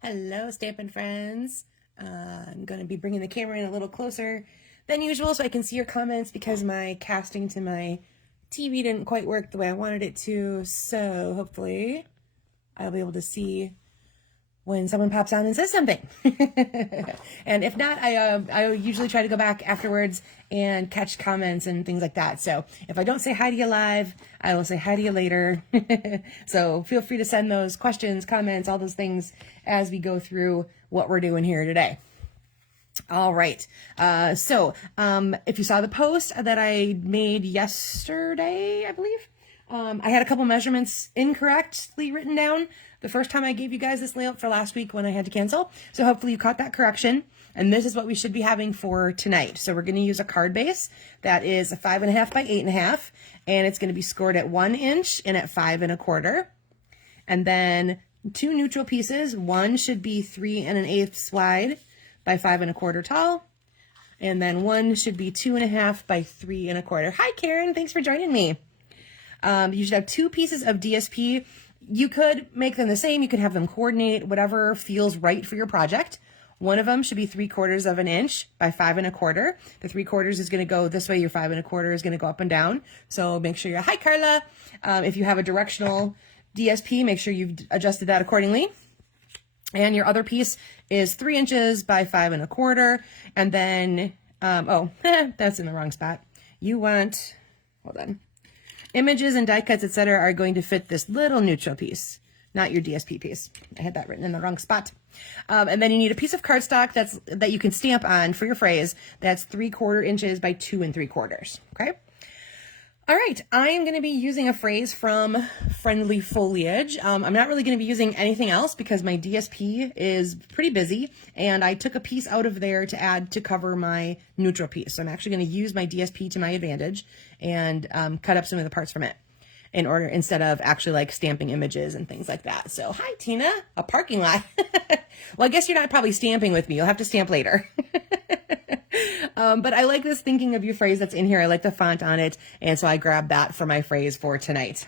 Hello, Stampin' Friends. I'm going to be bringing the camera in a little closer than usual so I can see your comments because my casting to my TV didn't quite work the way I wanted it to. So hopefully I'll be able to see when someone pops on and says something. And if not, I usually try to go back afterwards and catch comments and things like that. So if I don't say hi to you live, I will say hi to you later. So feel free to send those questions, comments, all those things as we go through what we're doing here today. All right. If you saw the post that I made yesterday, I believe, I had a couple measurements incorrectly written down the first time I gave you guys this layout for last week when I had to cancel. So hopefully you caught that correction. And this is what we should be having for tonight. So we're going to use a card base that is a 5.5 by 8.5, and it's going to be scored at 1 inch and at 5 1/4. And then two neutral pieces. One should be 3 1/8 wide by 5 1/4 tall. And then one should be 2.5 by 3 1/4. Hi, Karen. Thanks for joining me. You should have two pieces of DSP. You could make them the same. You could have them coordinate whatever feels right for your project. One of them should be 3/4 of an inch by 5 1/4. The 3/4 is going to go this way. Your 5 1/4 is going to go up and down. So make sure you're, hi, Carla. If you have a directional DSP, make sure you've adjusted that accordingly. And your other piece is 3 inches by 5 1/4. And then, that's in the wrong spot. You want, hold on. Images and die cuts, etc., are going to fit this little neutral piece, not your DSP piece. I had that written in the wrong spot. And then you need a piece of cardstock that you can stamp on for your phrase. That's 3/4 inches by 2 3/4. Okay. All right, I am going to be using a phrase from Friendly Foliage. I'm not really going to be using anything else because my DSP is pretty busy, and I took a piece out of there to add to cover my neutral piece. So I'm actually going to use my DSP to my advantage and cut up some of the parts from it instead of actually like stamping images and things like that. So hi, Tina, a parking lot. Well, I guess you're not probably stamping with me. You'll have to stamp later. But I like this thinking of your phrase that's in here. I like the font on it. And so I grabbed that for my phrase for tonight.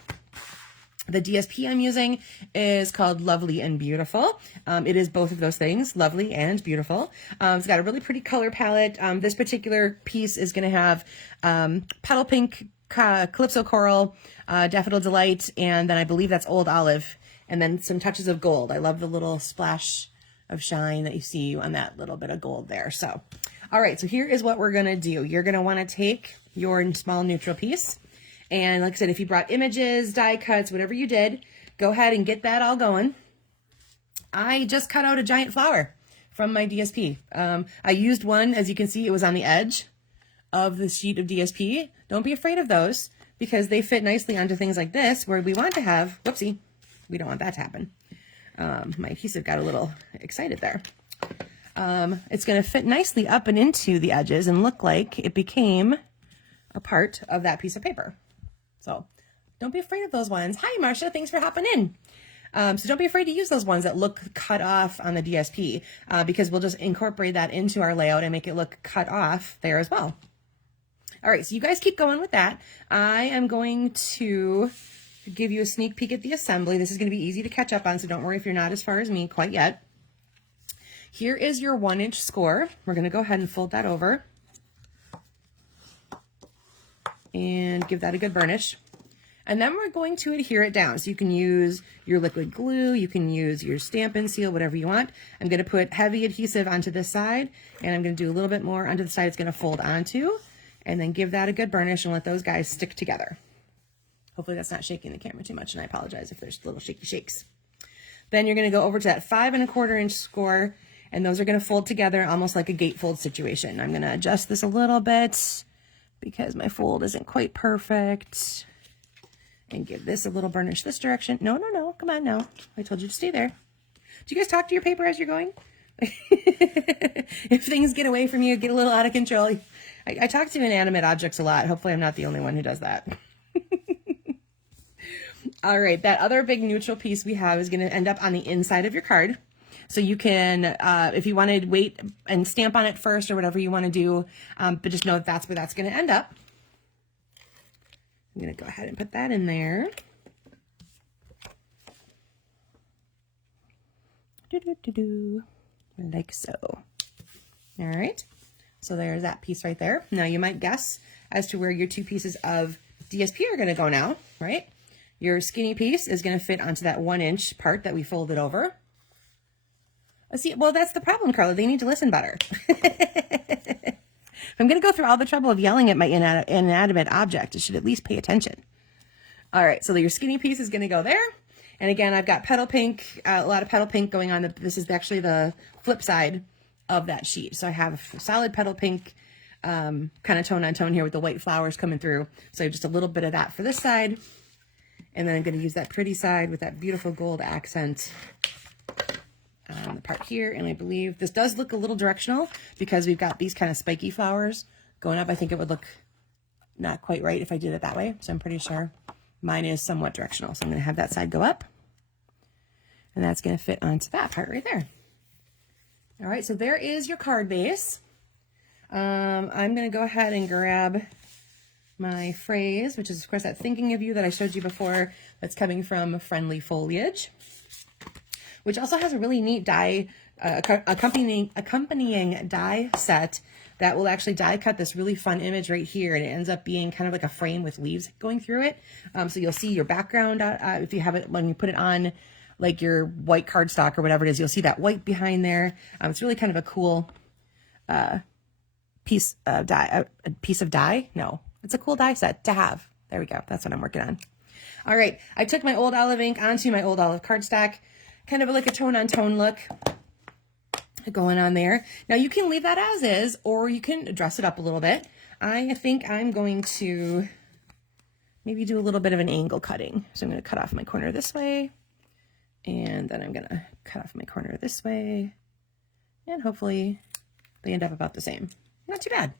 The DSP I'm using is called Lovely and Beautiful. It is both of those things, lovely and beautiful. It's got a really pretty color palette. This particular piece is going to have Petal Pink, Calypso Coral, Daffodil Delight, and then I believe that's Old Olive, and then some touches of gold. I love the little splash of shine that you see on that little bit of gold there. So, all right, so here is what we're going to do. You're going to want to take your small neutral piece, and like I said, if you brought images, die cuts, whatever you did, go ahead and get that all going. I just cut out a giant flower from my DSP. I used one, as you can see, it was on the edge of the sheet of DSP. Don't be afraid of those because they fit nicely onto things like this where we want to have, whoopsie, we don't want that to happen. My adhesive got a little excited there. It's going to fit nicely up and into the edges and look like it became a part of that piece of paper. So don't be afraid of those ones. Hi, Marcia. Thanks for hopping in. So don't be afraid to use those ones that look cut off on the DSP because we'll just incorporate that into our layout and make it look cut off there as well. All right, so you guys keep going with that. I am going to give you a sneak peek at the assembly. This is going to be easy to catch up on, so don't worry if you're not as far as me quite yet. Here is your 1 inch score. We're going to go ahead and fold that over and give that a good burnish. And then we're going to adhere it down. So you can use your liquid glue, you can use your Stampin' Seal, whatever you want. I'm going to put heavy adhesive onto this side, and I'm going to do a little bit more onto the side it's going to fold onto, and then give that a good burnish and let those guys stick together. Hopefully that's not shaking the camera too much, and I apologize if there's little shaky shakes. Then you're going to go over to that 5 1/4 inch score, and those are going to fold together almost like a gatefold situation. I'm going to adjust this a little bit because my fold isn't quite perfect. And give this a little burnish this direction. No, come on now. I told you to stay there. Do you guys talk to your paper as you're going? If things get away from you, get a little out of control. I talk to inanimate objects a lot. Hopefully I'm not the only one who does that. All right, that other big neutral piece we have is going to end up on the inside of your card. So you can, if you want to wait and stamp on it first or whatever you want to do, but just know that that's where that's going to end up. I'm going to go ahead and put that in there. Like so. All right. So there's that piece right there. Now you might guess as to where your two pieces of DSP are going to go now, right? Your skinny piece is going to fit onto that 1-inch part that we folded over. See, well, that's the problem, Carla. They need to listen better. I'm going to go through all the trouble of yelling at my inanimate object. It should at least pay attention. All right, so your skinny piece is going to go there. And again, I've got petal pink, a lot of petal pink going on. This is actually the flip side of that sheet. So I have solid petal pink, kind of tone on tone here with the white flowers coming through. So just a little bit of that for this side. And then I'm going to use that pretty side with that beautiful gold accent on the part here. And I believe this does look a little directional because we've got these kind of spiky flowers going up. I think it would look not quite right if I did it that way. So I'm pretty sure mine is somewhat directional. So I'm going to have that side go up. And that's going to fit onto that part right there. All right, so there is your card base. I'm going to go ahead and grab my phrase, which is, of course, that thinking of you that I showed you before that's coming from Friendly Foliage, which also has a really neat die, accompanying die set that will actually die cut this really fun image right here, and it ends up being kind of like a frame with leaves going through it. So you'll see your background if you have it, when you put it on like your white cardstock or whatever it is, you'll see that white behind there. It's really kind of a cool piece of die. No, it's a cool die set to have. There we go. That's what I'm working on. All right. I took my old olive ink onto my old olive cardstock, kind of like a tone on tone look going on there. Now you can leave that as is, or you can dress it up a little bit. I think I'm going to maybe do a little bit of an angle cutting. So I'm going to cut off my corner this way, and then I'm going to cut off my corner this way, and hopefully they end up about the same. Not too bad.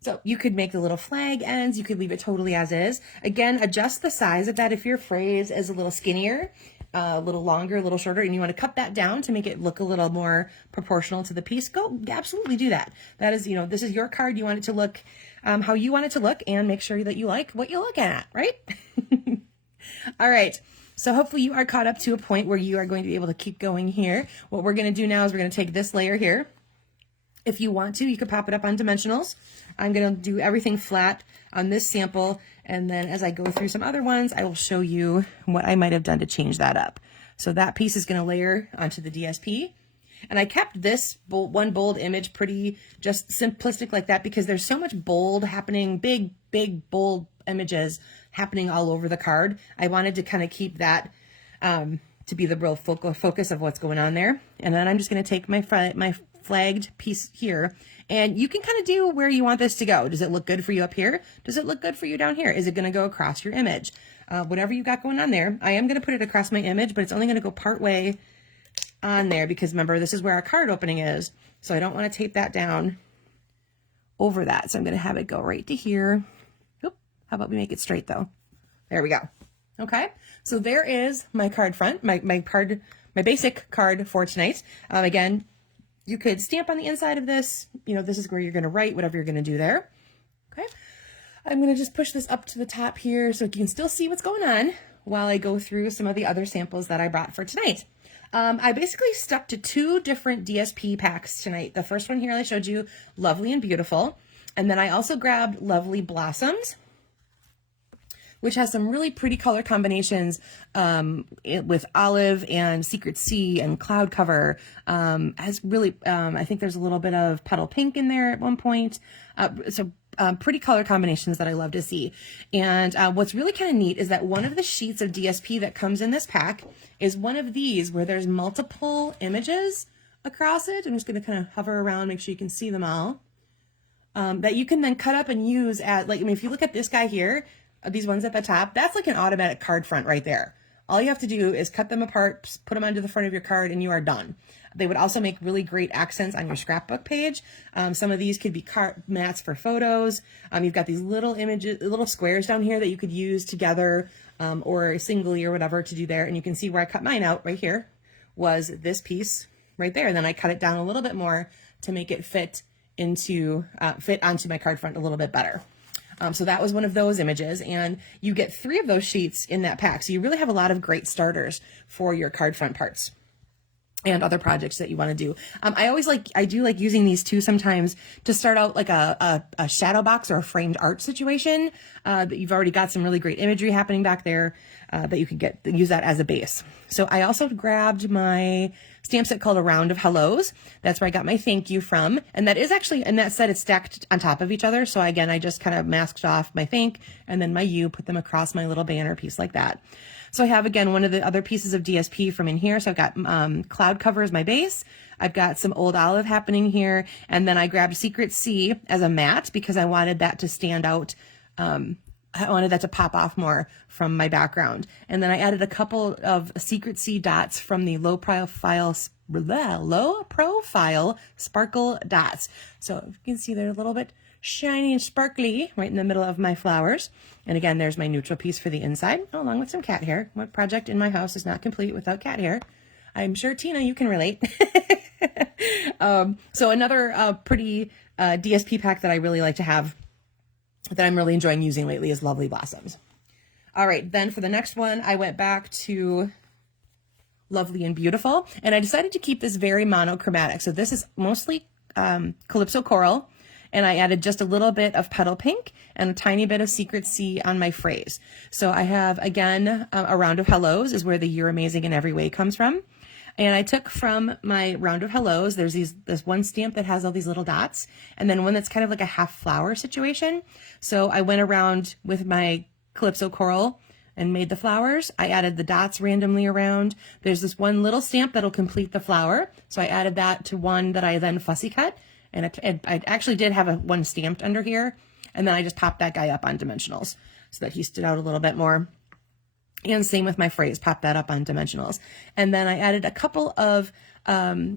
So you could make the little flag ends. You could leave it totally as is. Again, adjust the size of that. If your phrase is a little skinnier, a little longer, a little shorter, and you want to cut that down to make it look a little more proportional to the piece, go absolutely do that. That is, this is your card. You want it to look how you want it to look, and make sure that you like what you're looking at, right? All right. So hopefully you are caught up to a point where you are going to be able to keep going here. What we're going to do now is we're going to take this layer here. If you want to, you could pop it up on dimensionals. I'm going to do everything flat on this sample, and then as I go through some other ones, I will show you what I might have done to change that up. So that piece is going to layer onto the DSP, and I kept this one bold image pretty just simplistic like that because there's so much bold happening, big, bold images happening all over the card. I wanted to kind of keep that to be the real focus of what's going on there. And then I'm just going to take my flagged piece here, and you can kind of do where you want this to go. Does it look good for you up here? Does it look good for you down here? Is it going to go across your image? Whatever you got going on there. I am going to put it across my image, but it's only going to go part way on there because remember, this is where our card opening is. So I don't want to tape that down over that. So I'm going to have it go right to here. Oop, how about we make it straight though? There we go. Okay. So there is my card front, my basic card for tonight. Again, you could stamp on the inside of this. This is where you're going to write whatever you're going to do there. Okay. I'm going to just push this up to the top here so you can still see what's going on while I go through some of the other samples that I brought for tonight. I basically stuck to 2 different DSP packs tonight. The first one here I showed you, Lovely and Beautiful. And then I also grabbed Lovely Blossoms, which has some really pretty color combinations with olive and secret sea and cloud cover. Has really, I think there's a little bit of petal pink in there at one point. So pretty color combinations that I love to see. And what's really kind of neat is that one of the sheets of DSP that comes in this pack is one of these where there's multiple images across it. I'm just going to kind of hover around, make sure you can see them all. That you can then cut up and use at, like, if you look at this guy here, these ones at the top, that's like an automatic card front right there. All you have to do is cut them apart, put them onto the front of your card, and you are done. They would also make really great accents on your scrapbook page. Some of these could be card mats for photos. You've got these little images, little squares down here that you could use together or singly or whatever to do there. And you can see where I cut mine out right here was this piece right there. And then I cut it down a little bit more to make it fit onto my card front a little bit better. So that was one of those images, and you get 3 of those sheets in that pack. So you really have a lot of great starters for your card front parts and other projects that you want to do. I do like using these too sometimes to start out like a shadow box or a framed art situation that you've already got some really great imagery happening back there that you could use that as a base. So I also grabbed my stamp set called A Round of Hellos. That's where I got my thank you from. And that is actually, and that set it's stacked on top of each other. So again, I just kind of masked off my thank and then my you, put them across my little banner piece like that. So I have, again, one of the other pieces of DSP from in here. So I've got Cloud Cover as my base. I've got some Old Olive happening here. And then I grabbed Secret Sea as a matte because I wanted that to stand out. I wanted that to pop off more from my background. And then I added a couple of Secret Sea dots from the low profile sparkle dots. So you can see they're a little bit shiny and sparkly right in the middle of my flowers. And again, there's my neutral piece for the inside, along with some cat hair. What project in my house is not complete without cat hair? I'm sure, Tina, you can relate. So another pretty DSP pack that I really like to have, that I'm really enjoying using lately, is Lovely Blossoms. All right, then for the next one, I went back to Lovely and Beautiful, and I decided to keep this very monochromatic. So this is mostly Calypso Coral, and I added just a little bit of Petal Pink and a tiny bit of Secret Sea on my phrase. So I have, again, A Round of Hellos is where the You're Amazing in Every Way comes from. And I took from my Round of Hellos, there's this one stamp that has all these little dots, and then one that's kind of like a half flower situation. So I went around with my Calypso Coral and made the flowers. I added the dots randomly around. There's this one little stamp that'll complete the flower. So I added that to one that I then fussy cut. And I actually did have one stamped under here. And then I just popped that guy up on dimensionals so that he stood out a little bit more. And same with my phrase, pop that up on dimensionals. And then I added a couple of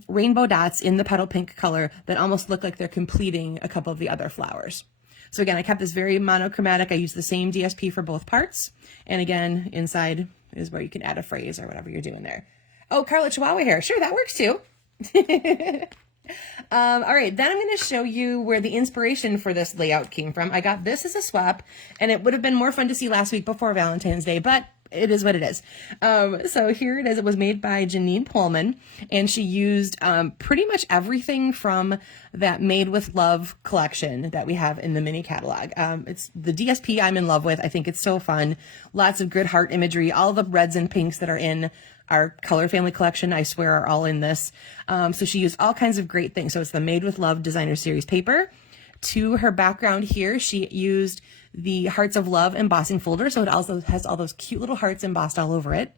rainbow dots in the Petal Pink color that almost look like they're completing a couple of the other flowers. So again, I kept this very monochromatic. I used the same DSP for both parts. And again, inside is where you can add a phrase or whatever you're doing there. Oh, Carla Chihuahua hair. Sure, that works too. All right, then I'm going to show you where the inspiration for this layout came from. I got this as a swap, and it would have been more fun to see last week before Valentine's Day, but it is what it is. So here it is. It was made by Janine Pullman, and she used pretty much everything from that Made with Love collection that we have in the mini catalog. It's the DSP I'm in love with. I think it's so fun. Lots of good heart imagery. All the reds and pinks that are in our Color Family collection, I swear, are all in this. So she used all kinds of great things. So it's the Made with Love Designer Series paper. To her background here, she used the Hearts of Love embossing folder. So it also has all those cute little hearts embossed all over it.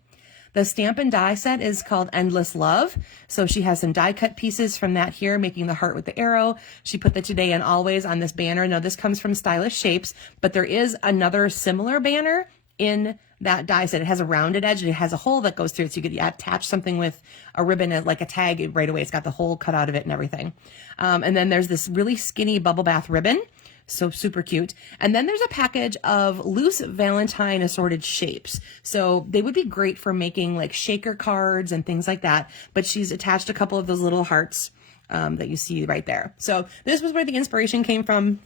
The stamp and die set is called Endless Love. So she has some die cut pieces from that here, making the heart with the arrow. She put the Today and Always on this banner. Now this comes from Stylish Shapes, but there is another similar banner in that die set. It has a rounded edge and it has a hole that goes through it, so you could attach something with a ribbon, like a tag right away. It's got the hole cut out of it and everything. And then there's this really skinny bubble bath ribbon. So super cute. And then there's a package of loose Valentine assorted shapes. So they would be great for making like shaker cards and things like that. But she's attached a couple of those little hearts that you see right there. So this was where the inspiration came from.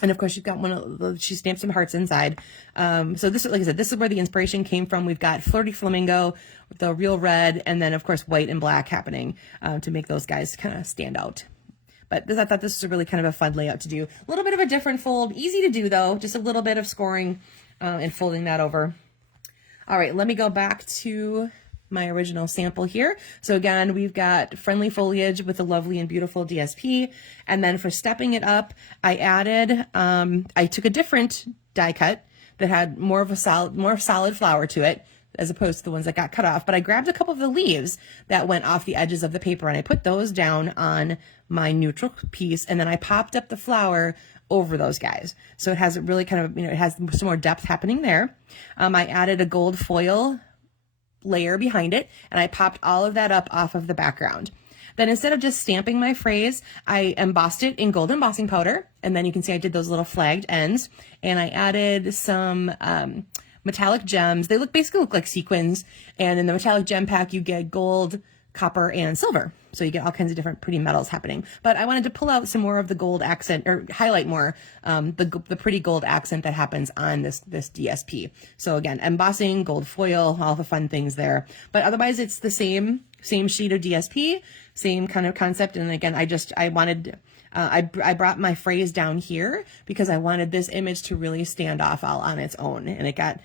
And of course, you've got she stamped some hearts inside. So this, like I said, this is where the inspiration came from. We've got Flirty Flamingo with the real red, and then of course, white and black happening to make those guys kind of stand out. But I thought this was a really kind of a fun layout to do. A little bit of a different fold, easy to do though, just a little bit of scoring and folding that over. All right, let me go back to my original sample here. So again, we've got Friendly Foliage with the Lovely and Beautiful DSP. And then for stepping it up, I added, I took a different die cut that had more solid flower to it, as opposed to the ones that got cut off. But I grabbed a couple of the leaves that went off the edges of the paper and I put those down on my neutral piece. And then I popped up the flower over those guys. So it has a really kind of, it has some more depth happening there. I added a gold foil layer behind it and I popped all of that up off of the background. Then instead of just stamping my phrase, I embossed it in gold embossing powder. And then you can see I did those little flagged ends and I added some, metallic gems. They basically look like sequins. And in the metallic gem pack, you get gold, copper, and silver. So you get all kinds of different pretty metals happening. But I wanted to pull out some more of the gold accent, or highlight more the pretty gold accent that happens on this DSP. So again, embossing, gold foil, all the fun things there. But otherwise, it's the same sheet of DSP, same kind of concept. And again, I wanted... I brought my phrase down here because I wanted this image to really stand off all on its own. And it got,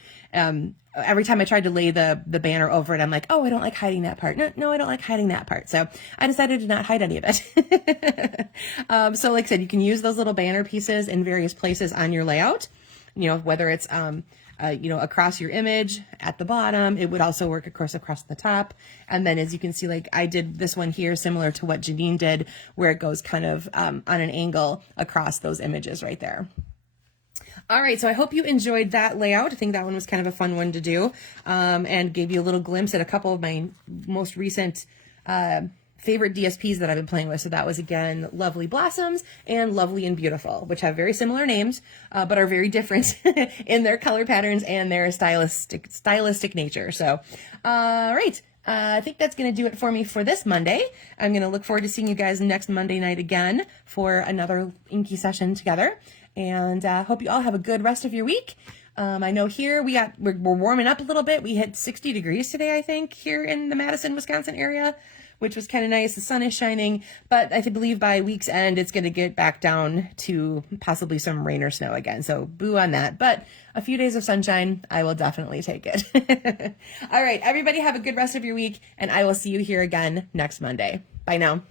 every time I tried to lay the banner over it, I'm like, oh, I don't like hiding that part. No, I don't like hiding that part. So I decided to not hide any of it. So like I said, you can use those little banner pieces in various places on your layout, whether it's, across your image at the bottom. It would also work, of course, across the top. And then as you can see, like I did this one here, similar to what Janine did, where it goes kind of on an angle across those images right there. All right, so I hope you enjoyed that layout. I think that one was kind of a fun one to do, and gave you a little glimpse at a couple of my most recent favorite DSPs that I've been playing with. So that was, again, Lovely Blossoms and Lovely and Beautiful, which have very similar names, but are very different in their color patterns and their stylistic nature. So, all right. I think that's going to do it for me for this Monday. I'm going to look forward to seeing you guys next Monday night again for another inky session together. And hope you all have a good rest of your week. I know here we're warming up a little bit. We hit 60 degrees today, I think, here in the Madison, Wisconsin area, which was kind of nice. The sun is shining, but I believe by week's end, it's going to get back down to possibly some rain or snow again. So boo on that. But a few days of sunshine, I will definitely take it. All right, everybody have a good rest of your week, and I will see you here again next Monday. Bye now.